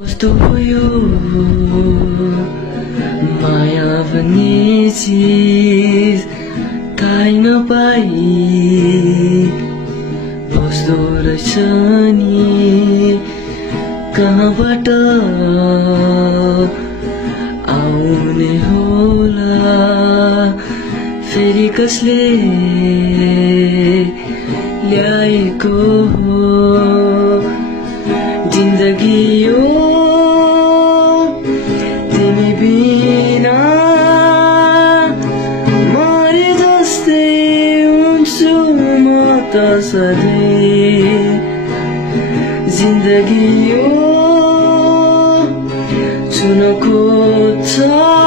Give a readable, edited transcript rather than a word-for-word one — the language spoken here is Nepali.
कस्तो भयो माया भन्ने चिज थाहै नपाई बस्दो रहेछ नि कहाँबाट आउने होला फेरि कसले ल्याएको हो जिन्दगी यो तिमी बिना मरे जस्तै हुन्छु म त सधैँ जिन्दगी यो छुन खोज्छ